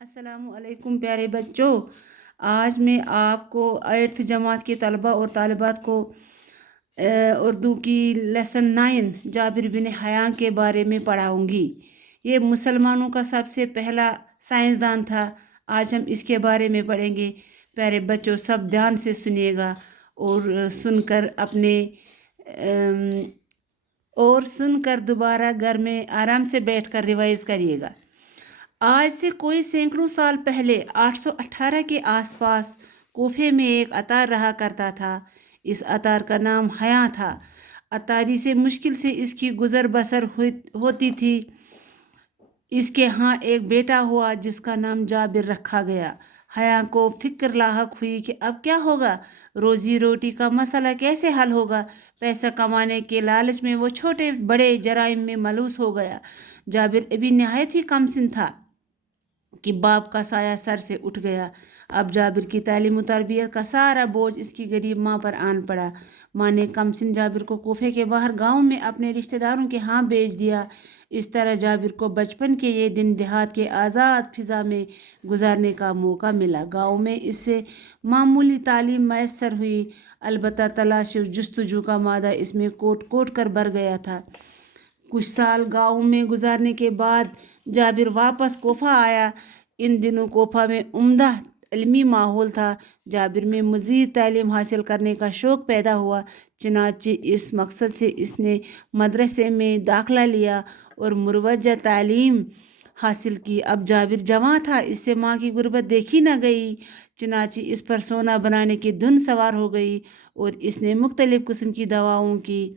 अस्सलाम वालेकुम प्यारे बच्चों। आज मैं आपको 8th जमात के तलबा और तालिबात को उर्दू की लेसन 9 जाबिर बिन हयान के बारे में पढ़ाऊँगी। ये मुसलमानों का सबसे पहला साइंसदान था। आज हम इसके बारे में पढ़ेंगे। प्यारे बच्चों, सब ध्यान से सुनिएगा और सुनकर दोबारा घर में आराम से बैठकर रिवाइज करिएगा। आज से कोई सैकड़ों साल पहले 818 के आसपास कोफे में एक अतार रहा करता था। इस अतार का नाम हया था। अतारी से मुश्किल से इसकी गुजर बसर होती थी। इसके यहाँ एक बेटा हुआ जिसका नाम जाबिर रखा गया। हया को फिक्र लाहक हुई कि अब क्या होगा, रोजी रोटी का मसला कैसे हल होगा। पैसा कमाने के लालच में वो छोटे बड़े जराइम में मलूस हो गया। जाबिर अभी नहायत ही कमसिन था कि बाप का साया सर से उठ गया। अब जाबिर की तालीम और तरबियत का सारा बोझ इसकी गरीब माँ पर आन पड़ा। माँ ने कमसिन जाबिर को कोफे के बाहर गांव में अपने रिश्तेदारों के यहाँ भेज दिया। इस तरह जाबिर को बचपन के ये दिन देहात के आज़ाद फिज़ा में गुजारने का मौका मिला। गांव में इससे मामूली तालीम मैसर हुई, अलबत्ता तलाश जुस्तजू का मादा इसमें कोट कोट कर भर गया था। कुछ साल गांव में गुजारने के बाद जाबिर वापस कोफा आया। इन दिनों कोफा में उम्दा इल्मी माहौल था। जाबिर में मज़ीद तालीम हासिल करने का शौक़ पैदा हुआ। चनाचे इस मकसद से इसने मदरसे में दाखिला लिया और मुरवजा तालीम हासिल की। अब जाबिर जवां था, इससे माँ की गुर्बत देखी न गई। चनाचे इस पर सोना बनाने की धुन सवार हो गई और इसने मुख्तलिफ़ किस्म की दवाओं की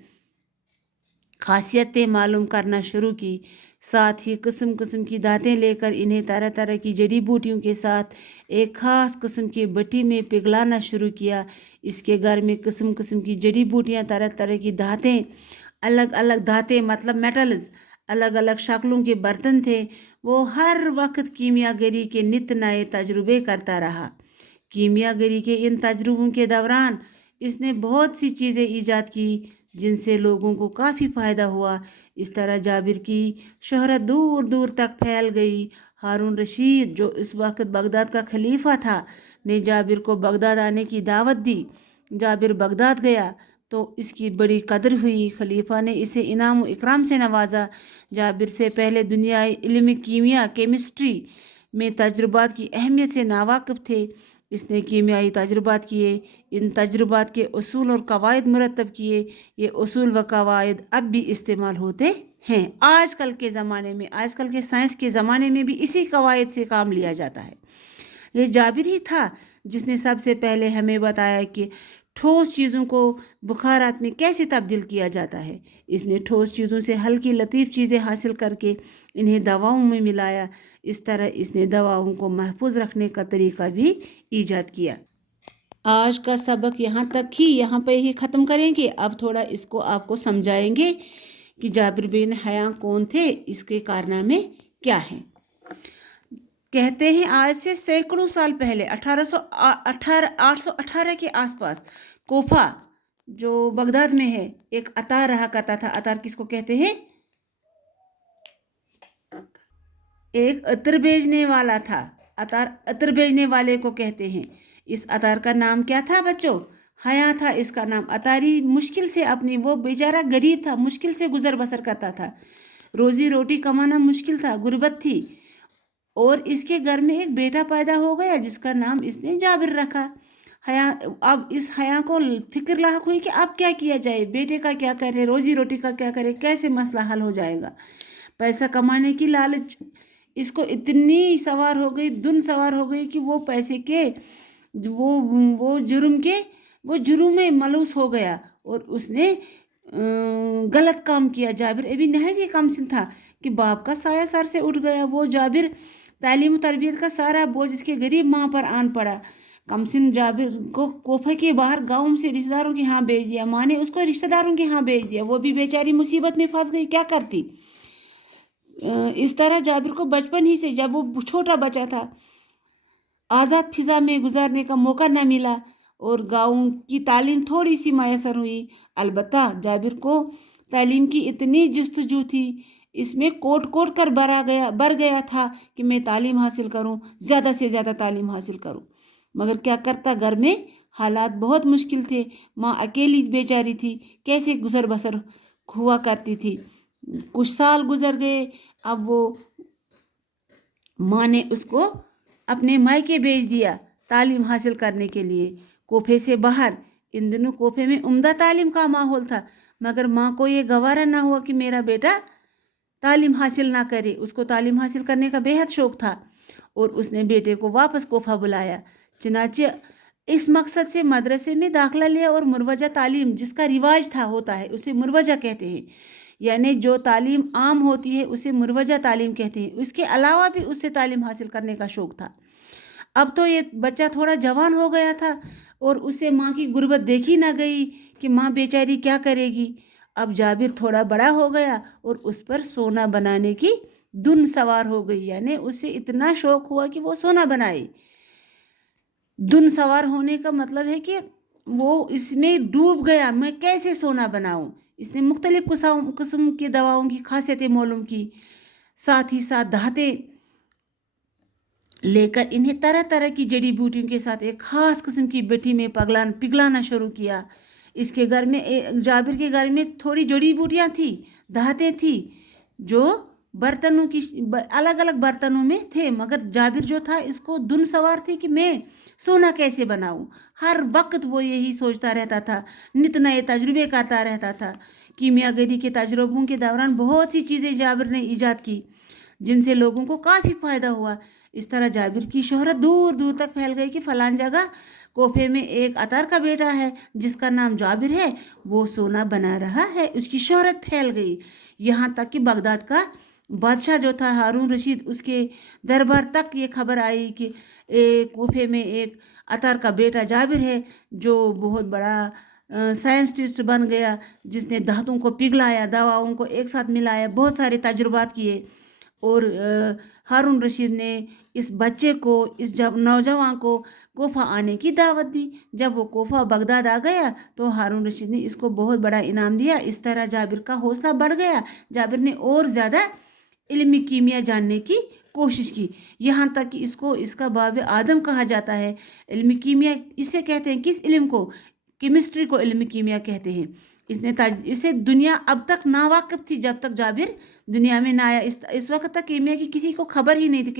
खासियतें मालूम करना शुरू की। साथ ही किस्म किस्म की दातें लेकर इन्हें तरह तरह की जड़ी बूटियों के साथ एक ख़ास किस्म की भट्टी में पिघलाना शुरू किया। इसके घर में किस्म किस्म की जड़ी बूटियाँ, तरह तरह की धातें, अलग अलग धातें मतलब मेटल्स, अलग अलग शक्लों के बर्तन थे। वो हर वक्त कीमियागरी के नित नए तजुर्बे करता रहा। कीमियागरी के इन तजुर्बों के दौरान इसने बहुत सी चीज़ें ईजाद की जिनसे लोगों को काफ़ी फ़ायदा हुआ। इस तरह जाबिर की शोहरत दूर दूर तक फैल गई। हारून रशीद, जो इस वक्त बगदाद का खलीफा था, ने जाबिर को बगदाद आने की दावत दी। जाबिर बगदाद गया तो इसकी बड़ी कदर हुई। खलीफा ने इसे इनाम व इकराम से नवाजा। जाबिर से पहले दुनियाई इल्म कीमिया केमिस्ट्री में तजुर्बात की अहमियत से नावाकिफ़ थे। इसने कीमियाई तजुर्बात किए, इन तजुर्बात के उसूल और कवायद मुरतब किए। ये उसूल व कवायद अब भी इस्तेमाल होते हैं। आजकल के ज़माने में, आजकल के साइंस के ज़माने में भी इसी कवायद से काम लिया जाता है। ये जाबिर ही था जिसने सबसे पहले हमें बताया कि ठोस चीज़ों को बुखारात में कैसे तब्दील किया जाता है। इसने ठोस चीज़ों से हल्की लतीफ़ चीज़ें हासिल करके इन्हें दवाओं में मिलाया। इस तरह इसने दवाओं को महफूज रखने का तरीका भी ईजाद किया। आज का सबक यहाँ पे ही ख़त्म करेंगे। अब थोड़ा इसको आपको समझाएंगे कि जाबिर बिन हया कौन थे, इसके कारनामे क्या हैं। कहते हैं आज से सैकड़ों साल पहले 818 के आसपास कोफा, जो बगदाद में है, एक अतार रहा करता था। अतार किसको कहते हैं? एक अतर भेजने वाला था। अतार अतर भेजने वाले को कहते हैं। इस अतार का नाम क्या था बच्चों? हया था इसका नाम। अतारी मुश्किल से वो बेचारा गरीब था, मुश्किल से गुजर बसर करता था। रोजी रोटी कमाना मुश्किल था, गुर्बत थी। और इसके घर में एक बेटा पैदा हो गया जिसका नाम इसने जाबिर रखा। हया, अब इस हया को फिक्र लाहक हुई कि अब क्या किया जाए, बेटे का क्या करे, रोजी रोटी का क्या करे, कैसे मसला हल हो जाएगा। पैसा कमाने की लालच इसको इतनी सवार हो गई, धुन सवार हो गई कि वो पैसे के वो जुर्म में मलूस हो गया और उसने गलत काम किया। जाबिर अभी नहायत ही कमसिन था कि बाप का साया सर से उठ गया। वो जाबिर तालीम तरबियत का सारा बोझ इसके गरीब माँ पर आन पड़ा। कमसिन जाबिर को कोफे के बाहर गाँव से रिश्तेदारों के यहाँ भेज दिया। माँ ने उसको रिश्तेदारों के यहाँ भेज दिया। वो भी बेचारी मुसीबत में फंस गई, क्या करती। इस तरह जाबिर को बचपन ही से, जब वो छोटा बच्चा था, आज़ाद फिज़ा में गुजारने का मौका न मिला और गाँव की तालीम थोड़ी सी मैसर हुई। अलबत्ता जाबिर को तालीम की इतनी जस्तजू थी, इसमें कोट कोट कर भर गया था कि मैं तालीम हासिल करूं, ज़्यादा से ज़्यादा तालीम हासिल करूं। मगर क्या करता, घर में हालात बहुत मुश्किल थे। माँ अकेली बेचारी थी, कैसे गुजर बसर हुआ करती थी। कुछ साल गुजर गए। अब वो माँ ने उसको अपने मायके भेज दिया तालीम हासिल करने के लिए, कोफे से बाहर। इन दिनों कोफे में उम्दा तालीम का माहौल था, मगर माँ को ये गवारा ना हुआ कि मेरा बेटा तालीम हासिल ना करे। उसको तालीम हासिल करने का बेहद शौक था और उसने बेटे को वापस कोफा बुलाया। चनाचे इस मकसद से मदरसे में दाखिला लिया और मुरवजा तालीम जिसका रिवाज था होता है उसे मुरवजा कहते हैं, यानी जो तालीम आम होती है उसे मुरवजा तालीम कहते हैं। उसके अलावा भी उससे तालीम हासिल करने का शौक था। अब तो ये बच्चा थोड़ा जवान हो गया था और उसे माँ की गुर्बत देखी ना गई कि माँ बेचारी क्या करेगी। अब जाबिर थोड़ा बड़ा हो गया और उस पर सोना बनाने की धुन सवार हो गई, यानी उसे इतना शौक हुआ कि वो सोना बनाए। धुन सवार होने का मतलब है कि वो इसमें डूब गया, मैं कैसे सोना बनाऊं। इसने मुख्तलिफ किस्म की दवाओं की खासियतें मालूम की, साथ ही साथ धाते लेकर इन्हें तरह तरह की जड़ी बूटियों के साथ एक ख़ास किस्म की भट्टी में पिघलाना शुरू किया। इसके घर में, जाबिर के घर में थोड़ी जड़ी बूटियाँ थी, धातें थी जो बर्तनों की अलग अलग बर्तनों में थे, मगर जाबिर जो था इसको धुन सवार थी कि मैं सोना कैसे बनाऊं। हर वक्त वो यही सोचता रहता था, नित नए तजुर्बे करता रहता था। कीमियागरी के तजुर्बों के दौरान बहुत सी चीज़ें जाबिर ने ईजाद की जिनसे लोगों को काफ़ी फ़ायदा हुआ। इस तरह जाबिर की शोहरत दूर दूर तक फैल गई कि फ़लान जगह कोफे में एक अतार का बेटा है जिसका नाम जाबिर है, वो सोना बना रहा है। उसकी शोहरत फैल गई, यहाँ तक कि बगदाद का बादशाह जो था हारून रशीद, उसके दरबार तक ये खबर आई कि कोफे में एक अतार का बेटा जाबिर है जो बहुत बड़ा साइंटिस्ट बन गया, जिसने धातुओं को पिघलाया, दवाओं को एक साथ मिलाया, बहुत सारे तजुर्बात किए। और हारून रशीद ने इस बच्चे को, इस नौजवान को कोफा आने की दावत दी। जब वो कोफा बगदाद आ गया तो हारून रशीद ने इसको बहुत बड़ा इनाम दिया। इस तरह जाबिर का हौसला बढ़ गया। जाबिर ने और ज़्यादा इल्मी कीमिया जानने की कोशिश की, यहाँ तक कि इसका बाब आदम कहा जाता है। इल्मी कीमिया इसे कहते हैं, किस इल्म को? केमिस्ट्री को इल्मी कीमिया कहते हैं। इसे दुनिया अब तक नावाकिफ थी जब तक जाबिर दुनिया में ना आया। इस वक्त तक कीमिया की किसी को खबर ही नहीं थी,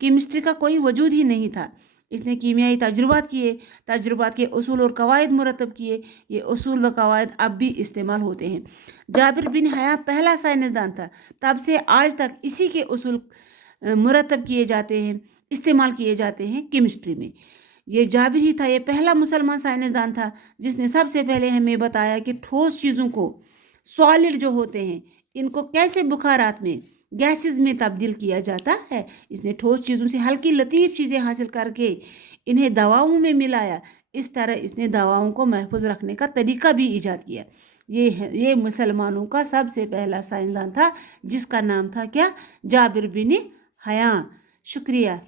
केमिस्ट्री का कोई वजूद ही नहीं था। इसने कीमियाई तजुर्बात के उसूल और कवायद मुरतब किए। ये उसूल व कवायद अब भी इस्तेमाल होते हैं। जाबिर बिन हया पहला साइंसदान था, तब से आज तक इसी के उसूल मुरतब किए जाते हैं, इस्तेमाल किए जाते हैं केमिस्ट्री में। ये जाबिर ही था, ये पहला मुसलमान साइंसदान था जिसने सबसे पहले हमें बताया कि ठोस चीज़ों को, सॉलिड जो होते हैं, इनको कैसे बुखारात में, गैसेस में तब्दील किया जाता है। इसने ठोस चीज़ों से हल्की लतीफ़ चीज़ें हासिल करके इन्हें दवाओं में मिलाया। इस तरह इसने दवाओं को महफूज रखने का तरीका भी ईजाद किया। ये मुसलमानों का सबसे पहला साइंसदान था जिसका नाम था क्या? जाबिर बिन हया। शुक्रिया।